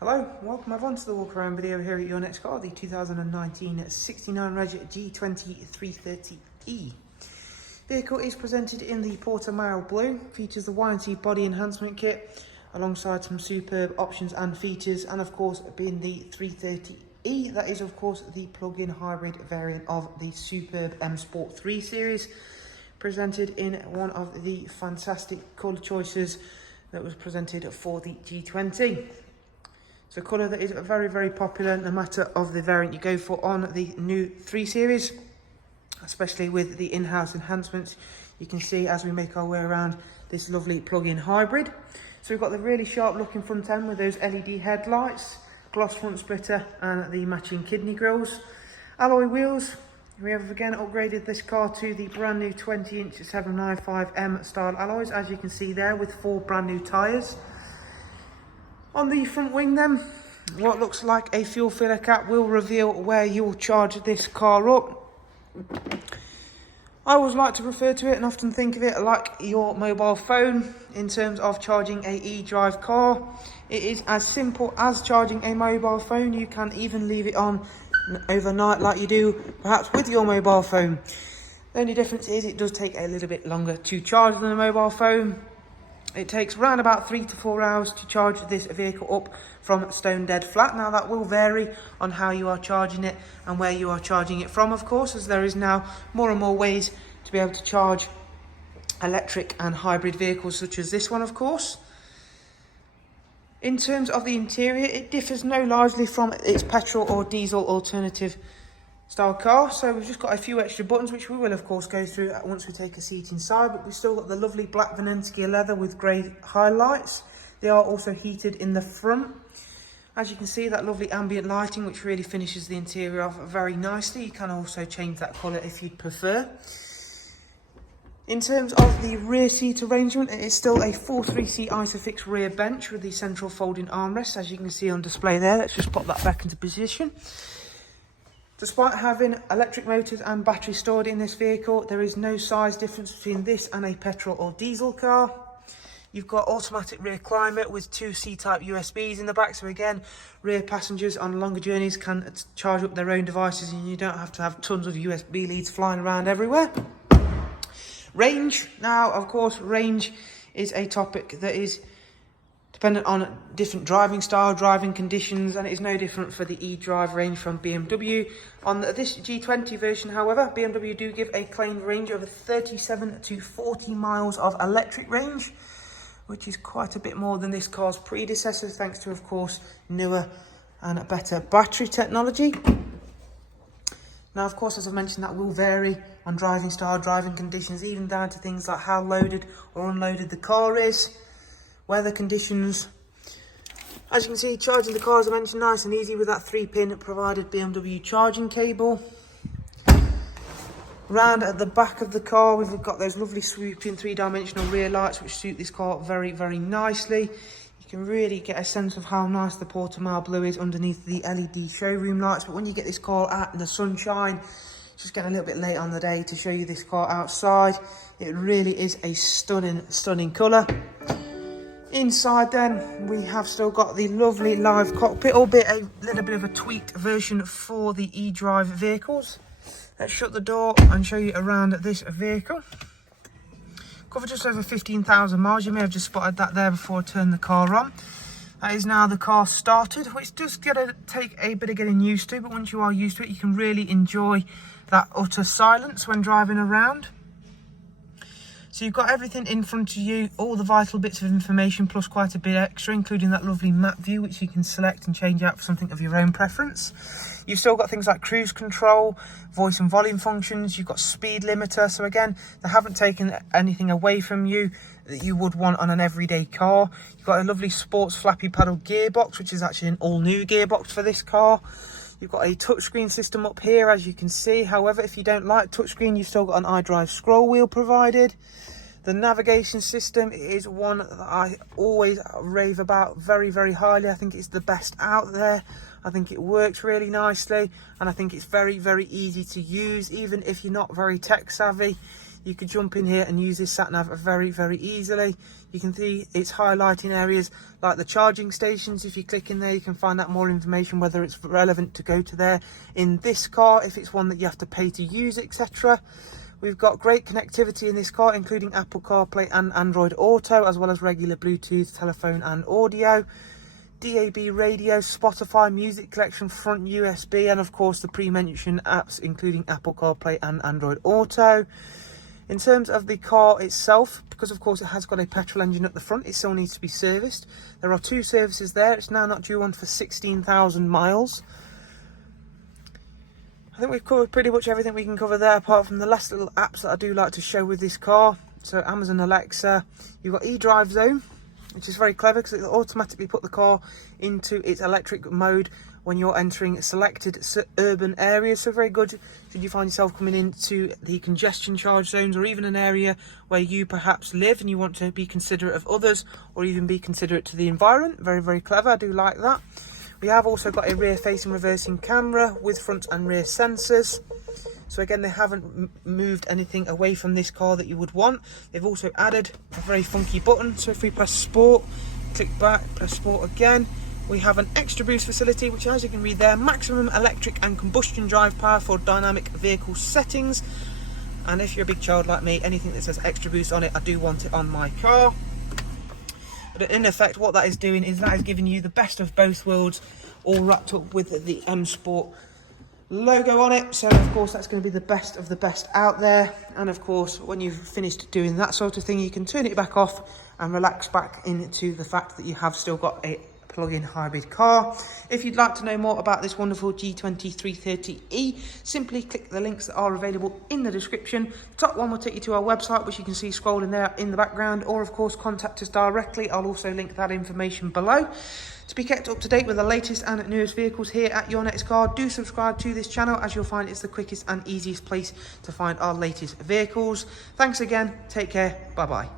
Hello, welcome everyone to the walk around video here at your next car, the 2019 69 Reg G20 330E. Vehicle is presented in the Portimao blue, features the Y&T body enhancement kit alongside some superb options and features, and of course being the 330E, that is of course the plug-in hybrid variant of the superb M Sport 3 series, presented in one of the fantastic colour choices that was presented for the G20. It's a colour that is very popular no matter of the variant you go for on the new 3 Series, especially with the in-house enhancements. You can see as we make our way around this lovely plug-in hybrid. So we've got the really sharp looking front end with those LED headlights, gloss front splitter and the matching kidney grills. Alloy wheels. We have again upgraded this car to the brand new 20-inch 795M style alloys, as you can see there, with 4 brand new tyres. On the front wing then, what looks like a fuel filler cap will reveal where you'll charge this car up. I always like to refer to it and often think of it like your mobile phone in terms of charging a Edrive car. It is as simple as charging a mobile phone. You can even leave it on overnight like you do perhaps with your mobile phone. The only difference is it does take a little bit longer to charge than a mobile phone. It takes around about 3 to 4 hours to charge this vehicle up from stone dead flat. Now that will vary on how you are charging it and where you are charging it from, of course, as there is now more and more ways to be able to charge electric and hybrid vehicles such as this one, of course. In terms of the interior, it differs no largely from its petrol or diesel alternative style car. So we've just got a few extra buttons which we will of course go through once we take a seat inside, but we've still got the lovely black Venensky leather with grey highlights. They are also heated in the front. As you can see, that lovely ambient lighting which really finishes the interior off very nicely. You can also change that colour if you'd prefer. In terms of the rear seat arrangement, it is still a full 3-seat Isofix rear bench with the central folding armrest, as you can see on display there. Let's just pop that back into position. Despite having electric motors and batteries stored in this vehicle, there is no size difference between this and a petrol or diesel car. You've got automatic rear climate with 2 C-type USBs in the back, so again, rear passengers on longer journeys can charge up their own devices and you don't have to have tons of USB leads flying around everywhere. Range. Now, of course, range is a topic that is dependent on different driving style, driving conditions, and it is no different for the eDrive range from BMW. On this G20 version, however, BMW do give a claimed range of 37 to 40 miles of electric range, which is quite a bit more than this car's predecessors, thanks to, of course, newer and better battery technology. Now, of course, as I mentioned, that will vary on driving style, driving conditions, even down to things like how loaded or unloaded the car is. Weather conditions. As you can see, charging the car, as I mentioned, nice and easy with that 3-pin provided BMW charging cable. Round at the back of the car, we've got those lovely swooping 3-dimensional rear lights which suit this car very nicely. You can really get a sense of how nice the Portimao blue is underneath the LED showroom lights, but when you get this car out in the sunshine, it's just getting a little bit late on the day to show you this car outside. It really is a stunning colour. Inside then, we have still got the lovely live cockpit, albeit a little bit of a tweaked version for the eDrive vehicles. Let's shut the door and show you around this vehicle. Covered just over 15,000 miles. You may have just spotted that there before I turned the car on. That is now the car started, which does take a bit of getting used to, but once you are used to it, you can really enjoy that utter silence when driving around. So you've got everything in front of you, all the vital bits of information, plus quite a bit extra, including that lovely map view, which you can select and change out for something of your own preference. You've still got things like cruise control, voice and volume functions. You've got speed limiter. So again, they haven't taken anything away from you that you would want on an everyday car. You've got a lovely sports flappy paddle gearbox, which is actually an all-new gearbox for this car. You've got a touchscreen system up here, as you can see. However, if you don't like touchscreen, you've still got an iDrive scroll wheel provided. The navigation system is one that I always rave about very highly. I think it's the best out there. I think it works really nicely, and I think it's very easy to use. Even if you're not very tech savvy, you could jump in here and use this sat nav very, very easily. You can see it's highlighting areas like the charging stations. If you click in there, you can find out more information, whether it's relevant to go to there in this car, if it's one that you have to pay to use, etc. We've got great connectivity in this car, including Apple CarPlay and Android Auto, as well as regular Bluetooth, telephone and audio, DAB radio, Spotify, music collection, front USB, and of course the pre-mentioned apps, including Apple CarPlay and Android Auto. In terms of the car itself, because of course it has got a petrol engine at the front, it still needs to be serviced. There are 2 services there. It's now not due on for 16,000 miles. I think we've covered pretty much everything we can cover there, apart from the last little apps that I do like to show with this car. So Amazon Alexa, you've got eDrive Zone, which is very clever because it'll automatically put the car into its electric mode when you're entering selected urban areas. So very good should you find yourself coming into the congestion charge zones, or even an area where you perhaps live and you want to be considerate of others, or even be considerate to the environment. Very, very clever. I do like that. We have also got a rear facing reversing camera with front and rear sensors. So again, they haven't moved anything away from this car that you would want. They've also added a very funky button. So if we press sport, click back, press sport again, we have an extra boost facility, which, as you can read there, maximum electric and combustion drive power for dynamic vehicle settings. And if you're a big child like me, anything that says extra boost on it, I do want it on my car. But in effect, what that is doing is that is giving you the best of both worlds, all wrapped up with the M Sport logo on it. So of course that's going to be the best of the best out there. And of course, when you've finished doing that sort of thing, you can turn it back off and relax back into the fact that you have still got a plug-in hybrid car. If you'd like to know more about this wonderful G20 330e, simply click the links that are available in the description. The top one will take you to our website, which you can see scrolling there in the background, or of course contact us directly. I'll also link that information below. To be kept up to date with the latest and newest vehicles here at Your Next Car, do subscribe to this channel, as you'll find it's the quickest and easiest place to find our latest vehicles. Thanks again, take care, bye bye.